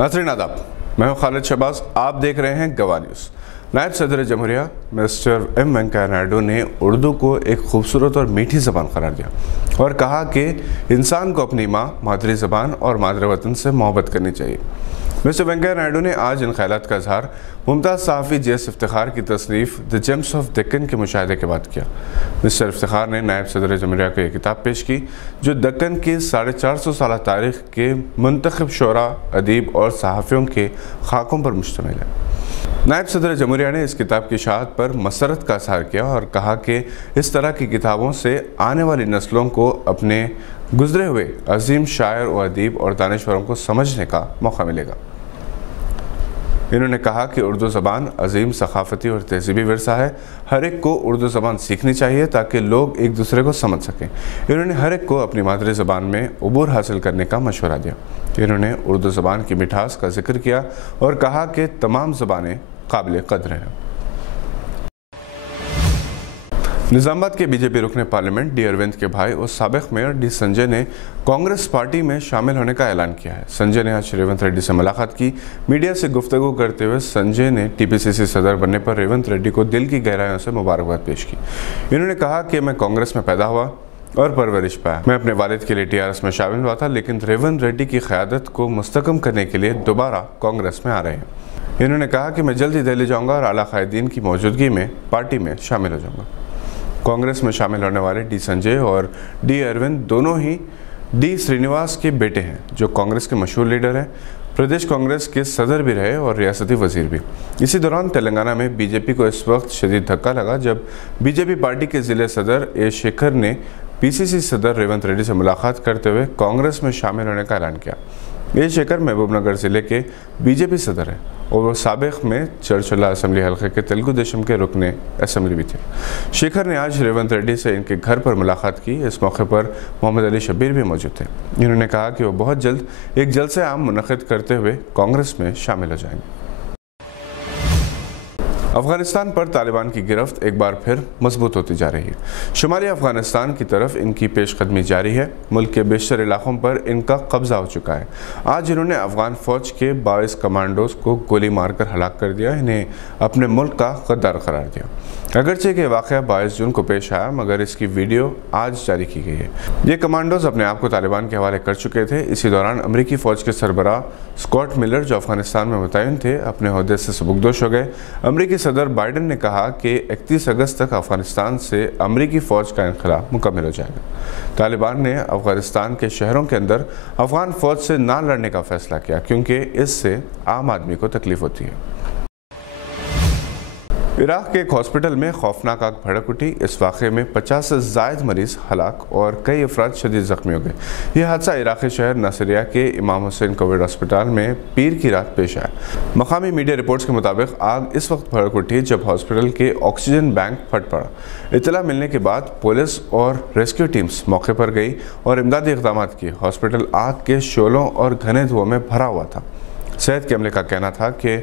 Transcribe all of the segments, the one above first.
नाज़रीन आदाब, मैं हूं खालिद शहबाज। आप देख रहे हैं गवाह न्यूज़। नायब सदर जमहूरिया मिस्टर एम वेंकैया नायडू ने उर्दू को एक खूबसूरत और मीठी ज़बान करार दिया और कहा कि इंसान को अपनी माँ, मादरी ज़बान और मादर वतन से मोहब्बत करनी चाहिए। मिस्टर वेंकैया नायडू ने आज इन ख्यालात का इजहार मुमताज़ सहाफ़ी जे.एस. इफ्तिखार की तसनीफ़ द जेम्स ऑफ दक्कन के मुशाहिदे के बाद किया। मिस्टर इफ्तिखार ने नायब सदर जमहूरिया को एक किताब पेश की जो दक्कन की 450 साल तारीख़ के मुंतखब शोरा, अदीब और सहाफ़ियों के खाकों पर मुश्तमिल है। नायब सदर जमहूरिया ने इस किताब की शाहत पर मसरत का इज़हार किया और कहा कि इस तरह की किताबों से आने वाली नस्लों को अपने गुजरे हुए अजीम शायर व अदीब और दानिश्वरों को समझने का मौका मिलेगा। इन्होंने कहा कि उर्दू ज़बान अजीम सकाफ़ती और तहज़ीबी विरसा है। हर एक को उर्दू ज़बान सीखनी चाहिए ताकि लोग एक दूसरे को समझ सकें। इन्होंने हर एक को अपनी मादरी ज़बान में उबूर हासिल करने का मशवरा दिया। इन्होंने उर्दू ज़बान की मिठास का जिक्र किया और कहा कि तमाम ज़बानें काबिल क़द्र हैं। निज़ामाबाद के बीजेपी रुकने पार्लियामेंट डी अरविंद के भाई और साबिक़ मेयर डी संजय ने कांग्रेस पार्टी में शामिल होने का ऐलान किया है। संजय ने आज रेवंत रेड्डी से मुलाकात की। मीडिया से गुफ्तगू करते हुए संजय ने टीपीसीसी सदर बनने पर रेवंत रेड्डी को दिल की गहराइयों से मुबारकबाद पेश की। इन्होंने कहा कि मैं कांग्रेस में पैदा हुआ और परवरिश पाया। मैं अपने वालिद के लिए टीआरएस में शामिल हुआ था, लेकिन रेवंत रेड्डी की क़यादत को मुस्तकम करने के लिए दोबारा कांग्रेस में आ रहे हैं। इन्होंने कहा कि मैं जल्द ही दिल्ली जाऊँगा और आला कायदीन की मौजूदगी में पार्टी में शामिल हो जाऊँगा। कांग्रेस में शामिल होने वाले डी संजय और डी अरविंद दोनों ही डी श्रीनिवास के बेटे हैं, जो कांग्रेस के मशहूर लीडर हैं। प्रदेश कांग्रेस के सदर भी रहे और रियासती वजीर भी। इसी दौरान तेलंगाना में बीजेपी को इस वक्त शदीद धक्का लगा जब बीजेपी पार्टी के ज़िले सदर ए शेखर ने पीसीसी सदर रेवंत रेड्डी से मुलाकात करते हुए कांग्रेस में शामिल होने का ऐलान किया। ए शेखर महबूबनगर ज़िले के बीजेपी सदर हैं और वो साबिक़ में चर्चला असम्बली हल्के के तेलुगु देशम के रुकने असम्बली भी थे। शेखर ने आज रेवंत रेड्डी से इनके घर पर मुलाकात की। इस मौके पर मोहम्मद अली शब्बीर भी मौजूद थे। इन्होंने कहा कि वो बहुत जल्द एक जलसे आम मुनक़िद करते हुए कांग्रेस में शामिल हो जाएंगे। अफगानिस्तान पर तालिबान की गिरफ्त एक बार फिर मजबूत होती जा रही है। शुमाली अफगानिस्तान की तरफ इनकी पेशकदमी जारी है। मुल्क के बेशतर इलाकों पर इनका कब्जा हो चुका है। आज इन्होंने अफगान फ़ौज के 22 कमांडोज को गोली मारकर हलाक कर दिया। इन्हें अपने मुल्क का गद्दार करार दिया। अगरचे के वाक़या 22 जून को पेश आया, मगर इसकी वीडियो आज जारी की गई है। ये कमांडोज अपने आप को तालिबान के हवाले कर चुके थे। इसी दौरान अमरीकी फ़ौज के सरबराह स्कॉट मिलर, जो अफगानिस्तान में मुतयन थे, अपने ओहदे से सबकदोश हो गए। अमरीकी सदर बाइडन ने कहा कि 31 अगस्त तक अफगानिस्तान से अमरीकी फ़ौज का इनखला मुकम्मल हो जाएगा। तालिबान ने अफगानिस्तान के शहरों के अंदर अफगान फ़ौज से ना लड़ने का फ़ैसला किया क्योंकि इससे आम आदमी को तकलीफ़ होती है। इराक़ के एक हॉस्पिटल में खौफनाक आग भड़क उठी। इस वाक़े में 50 से ज़ायद मरीज़ हलाक और कई अफराद शदीद ज़ख्मी हो गए। यह हादसा इराक़ी शहर नासिरिया के इमाम हुसैन कोविड अस्पताल में पीर की रात पेश आया। मकामी मीडिया रिपोर्ट्स के मुताबिक आग इस वक्त भड़क उठी जब हॉस्पिटल के ऑक्सीजन बैंक फट पड़ा। इत्तला मिलने के बाद पुलिस और रेस्क्यू टीम्स मौके पर गई और इमदादी इक़दाम किए। हॉस्पिटल आग के शोलों और घने धुओं में भरा हुआ था। सेहत के अमले का कहना था कि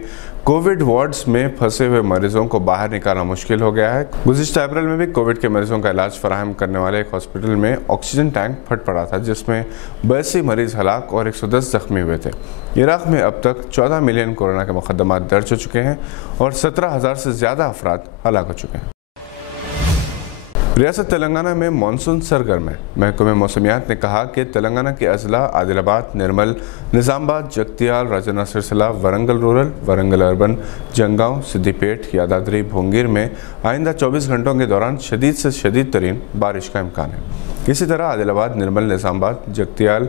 कोविड वार्ड्स में फंसे हुए मरीजों को बाहर निकालना मुश्किल हो गया है। गुज़िश्ता अप्रैल में भी कोविड के मरीजों का इलाज फराहम करने वाले एक हॉस्पिटल में ऑक्सीजन टैंक फट पड़ा था, जिसमें 82 मरीज हलाक और 110 ज़ख्मी हुए थे। इराक़ में अब तक 14 मिलियन कोरोना के मुकदमात दर्ज हो चुके हैं और 17,000 से ज़्यादा अफराद हलाक हो चुके हैं। रियासत तेलंगाना में मानसून सरगर्म है। महकमे मौसमियात ने कहा कि तेलंगाना के अजला आदिलाबाद, निर्मल, निज़ामाबाद, जगतियाल, राजन्ना सिरसिला, वरंगल रूरल, वरंगल अर्बन, जंगांव, सिद्दीपेट, यादाद्री, भोंगीर में आइंदा 24 घंटों के दौरान शदीद से शदीद तरीन बारिश का इम्कान है। इसी तरह आदिलाबाद, निर्मल, निज़ामाबाद, जगतियाल,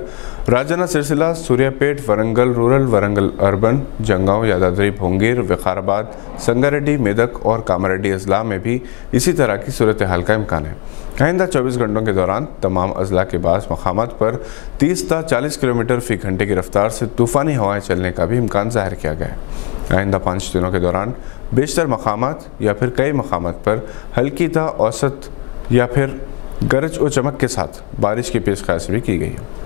राजन्ना सिरसिला, सूर्यापेट, वरंगल रूरल, वरंगल अर्बन, जंगांव, यादाद्री, भोंगीर, विकाराबाद, संगारेड्डी, मेदक और कामारेड्डी अजला में भी इसी तरह की सूरत हाल का इम्कान है। आइंदा 24 घंटों के दौरान तमाम अजला के बाज़ मकामात पर 30 से 40 किलोमीटर फ़ी घंटे की रफ्तार से तूफ़ानी हवाएं चलने का भी इम्कान ज़ाहिर किया गया है। आइंदा 5 दिनों के दौरान बेशतर मकामात या फिर कई मकामात पर हल्की ता औसत या फिर गरज और चमक के साथ बारिश की पेशकश भी की गई है।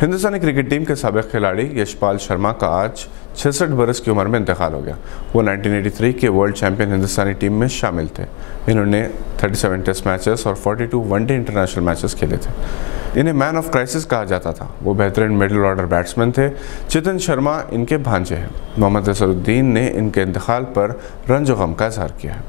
हिंदुस्तानी क्रिकेट टीम के साबिक़ खिलाड़ी यशपाल शर्मा का आज 66 बरस की उम्र में इंतकाल हो गया। वो 1983 के वर्ल्ड चैंपियन हिंदुस्तानी टीम में शामिल थे। इन्होंने 37 टेस्ट मैचेस और 42 वनडे इंटरनेशनल मैचेस खेले थे। इन्हें मैन ऑफ क्राइसिस कहा जाता था। वो बेहतरीन मिडिल ऑर्डर बैट्समैन थे। चेतन शर्मा इनके भांजे हैं। मोहम्मद असरुद्दीन ने इनके इंतकाल पर रंज गम का इजहार किया है।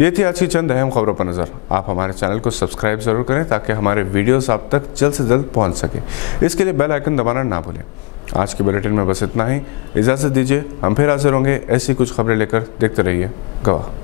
ये थी आज की चंद अहम खबरों पर नज़र। आप हमारे चैनल को सब्सक्राइब जरूर करें ताकि हमारे वीडियोस आप तक जल्द से जल्द पहुंच सके। इसके लिए बेल आइकन दबाना ना भूलें। आज के बुलेटिन में बस इतना ही। इजाज़त दीजिए, हम फिर हाजिर होंगे ऐसी कुछ खबरें लेकर। देखते रहिए गवाह।